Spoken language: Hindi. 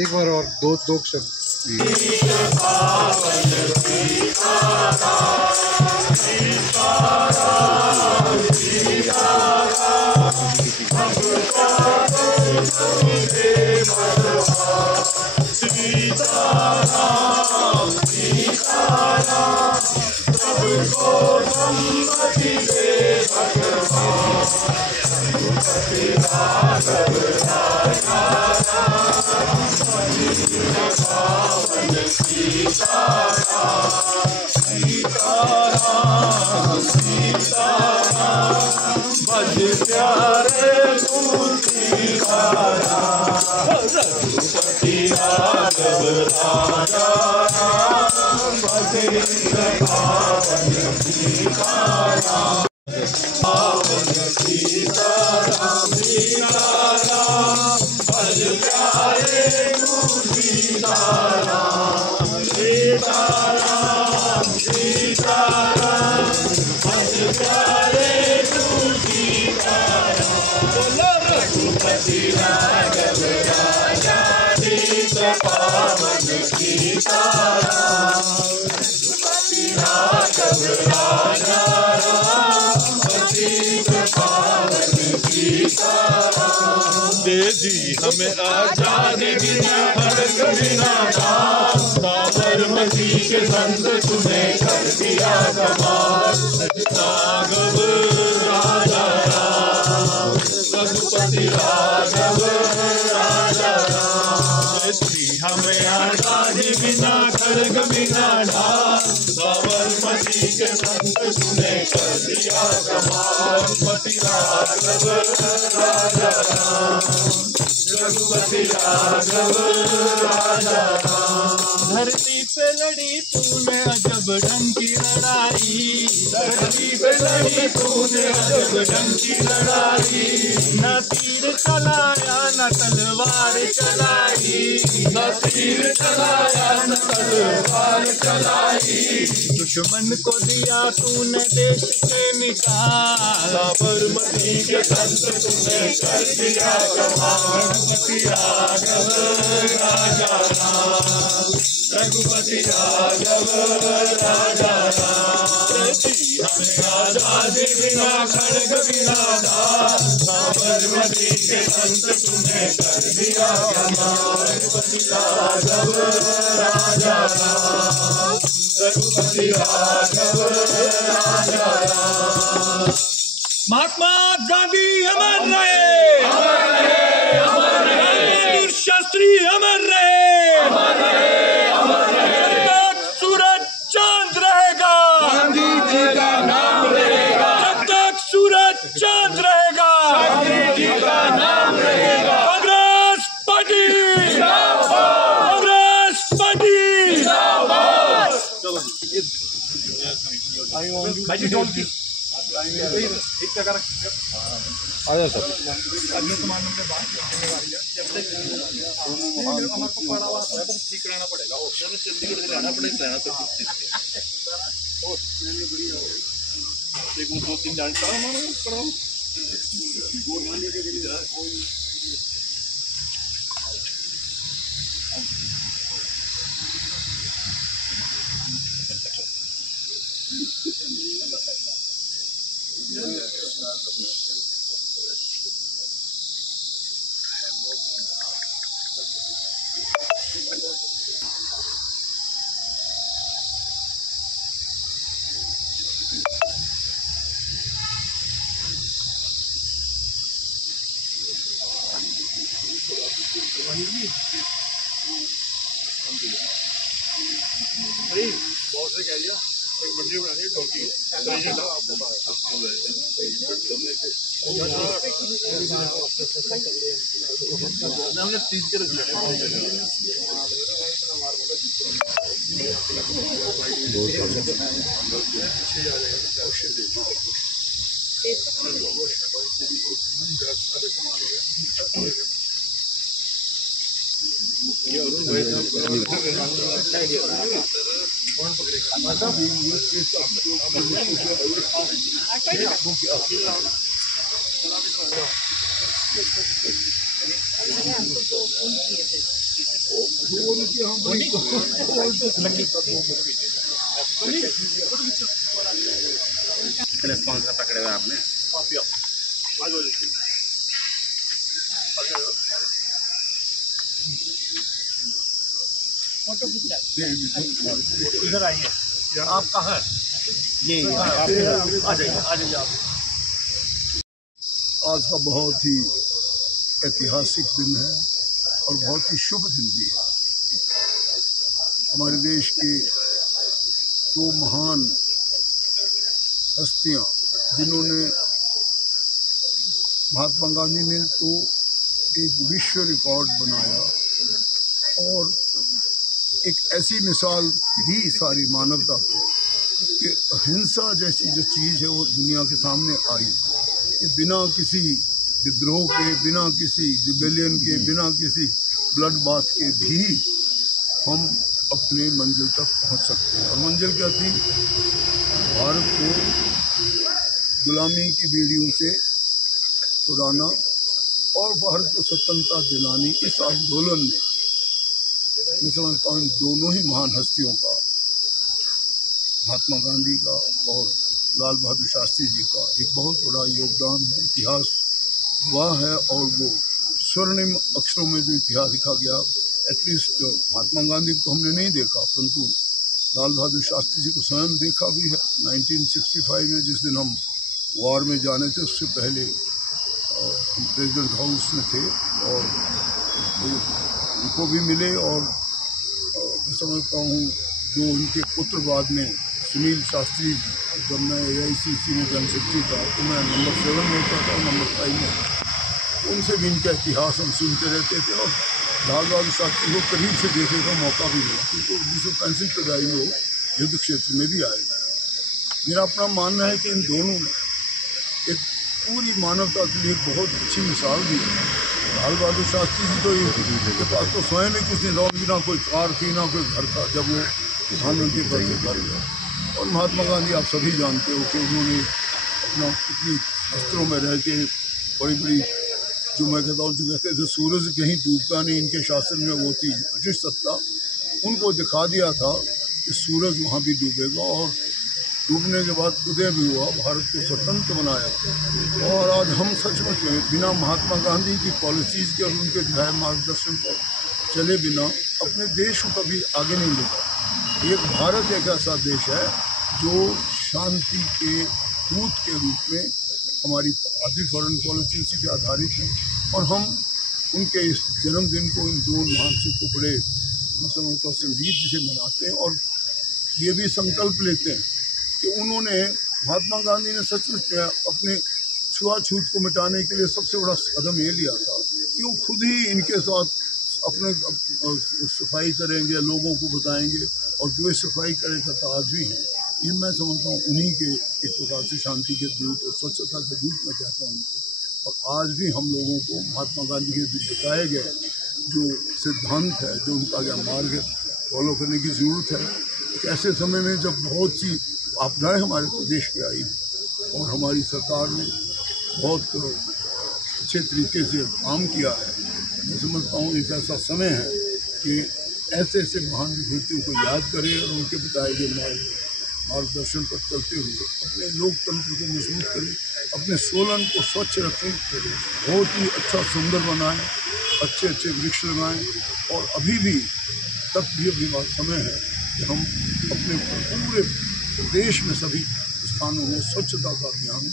एक बार और दो शब्द दे दी हमें आजादी बिना फर्क बिना दास, साबरमती के संत तुम्हें कर दिया कमाल। राघव राजा राम, रघुपति राघव राजा राम। दे दी हमें आजादी बिना खड्ग बिना ढाल, साबरमती के संत तुम्हें कर दिया कमाल। पति राघव राजा राम, रघुपति राघव राजा राम। धरती पे लड़ी तूने अजब ढंग की लड़ाई, धरती पे लड़ी तूने अजब ढंग की लड़ाई। न तीर चलाया न तलवार चलाई, न तीर चलाया न तलवार चलाई। दुश्मन को दिया तूने देश से निकाल, साबरमती के संत तूने कर दिया कमाल। रघुपति राघव राजा राम, रघुपति राघव राजा राम। हमें आजादी बिना खड्ग बिना दास, साबरमती के संत तूने कर दिया कमाल। रघुपति राघव राजा राम, रघुपति राघव राजा राम। महात्मा गांधी अमर रहे, अमर रहे, अमर रहे। शास्त्री अमर रहे, अमर रहे, अमर रहे। जब तक सूरज चांद रहेगा गांधी जी का नाम रहेगा, जब तक सूरज चांद रहेगा गांधी जी का नाम रहेगा। कांग्रेस पार्टी जिंदाबाद, कांग्रेस पार्टी जिंदाबाद। आया सब ठीक रहना पड़ेगा, ऑप्शन चंडीगढ़ से लाना पड़ेगा, लेना तो एक दो तीन जानता हूँ। बहुत से कह दिया। मंडी बनानी है डोंकी हमने 30 के रख लेना स्पॉन्सर पकड़े हुए आपने। इधर आइए, आप कहाँ हैं? ये आ जाइए आ जाइए आप। आज का बहुत ही ऐतिहासिक दिन है और बहुत ही शुभ दिन भी है। हमारे देश के दो महान हस्तियां जिन्होंने, महात्मा गांधी ने तो एक विश्व रिकॉर्ड बनाया और एक ऐसी मिसाल दी सारी मानवता को कि अहिंसा जैसी जो चीज़ है वो दुनिया के सामने आई कि बिना किसी विद्रोह के, बिना किसी रिबेलियन के, बिना किसी ब्लड बाथ के भी हम अपने मंजिल तक पहुंच सकते हैं। और मंजिल क्या थी? भारत को गुलामी की बेड़ियों से छुड़ाना और भारत को स्वतंत्रता दिलानी। इस आंदोलन में मैं समझता हूँ इन दोनों ही महान हस्तियों का, महात्मा गांधी का और लाल बहादुर शास्त्री जी का, एक बहुत बड़ा योगदान है। इतिहास हुआ है और वो स्वर्णिम अक्षरों में जो इतिहास लिखा गया, एटलीस्ट महात्मा गांधी को तो हमने नहीं देखा, परंतु लाल बहादुर शास्त्री जी को स्वयं देखा भी है। 1965 में जिस दिन हम वॉर में जाने थे, उससे पहले हम प्रेसिडेंट हाउस में थे और उनको भी मिले। और मैं समझता हूँ जो उनके पुत्र बाद में सुनील शास्त्री, जब मैं AICC में जनरल सेक्रेटरी था तो मैं नंबर 7 में होता था, नंबर 5 में, उनसे भी इनका इतिहास हम सुनते रहते थे और लाल बहादुर शास्त्री को करीब से देखने का मौका भी मिला क्योंकि 1965 के दाई लोग युद्ध क्षेत्र में भी आए। मेरा अपना मानना है कि इन दोनों ने एक पूरी मानवता के लिए बहुत अच्छी मिसाल दी है। लाल बहादुर शास्त्री जी तो इनके पास तो स्वयं ही कुछ नहीं था, उनकी ना कोई कार थी ना कोई घर था जब वो प्रधानमंत्री पद से कर गया। और महात्मा गांधी आप सभी जानते हो कि उन्होंने अपना इतनी अस्त्रों में रह के बड़ी बड़ी, जो मैं कहता हूँ, जो कहते थे सूरज कहीं डूबता नहीं, इनके शासन में वो थी ब्रिटिश सत्ता, उनको दिखा दिया था कि सूरज वहाँ भी डूबेगा और डूबने के बाद उदय भी हुआ, भारत को स्वतंत्र बनाया। और आज हम सचमुच में बिना महात्मा गांधी की पॉलिसीज़ के और उनके दिखाए मार्गदर्शन पर चले बिना अपने देश को कभी आगे नहीं बढ़ा। एक भारत एक ऐसा देश है जो शांति के दूत के रूप में, हमारी आधी फॉरेन पॉलिसी इसी पर आधारित है और हम उनके इस जन्मदिन को इन दो महापुरुषों को बड़े समझता संगीत जिसे मनाते हैं और ये भी संकल्प लेते हैं कि उन्होंने, महात्मा गांधी ने सचमुच में अपने छुआछूत को मिटाने के लिए सबसे बड़ा कदम ये लिया था कि वो खुद ही इनके साथ अपने सफाई करेंगे, लोगों को बताएंगे और जो सफाई करे करता आज भी हैं। ये मैं समझता हूँ उन्हीं के एक प्रकार से शांति के दूत और स्वच्छता के दूत मैं कहता हूँ उनको। और आज भी हम लोगों को महात्मा गांधी के बताए गए जो सिद्धांत है, जो उनका क्या मार्ग है, फॉलो करने की ज़रूरत है। एक ऐसे समय में जब बहुत सी आपदाएं हमारे प्रदेश पे आई और हमारी सरकार ने बहुत अच्छे तरीके से काम किया है, मैं समझता हूँ एक ऐसा समय है कि ऐसे ऐसे महान विभूतियों को याद करें और उनके बताए गए मार्गदर्शन पर चलते हुए अपने लोकतंत्र को मजबूत करें, अपने सोलन को स्वच्छ रखें, बहुत ही अच्छा सुंदर बनाएं, अच्छे अच्छे वृक्ष लगाएं। और अभी भी समय है कि हम अपने पूरे देश में सभी स्थानों में स्वच्छता का अभियान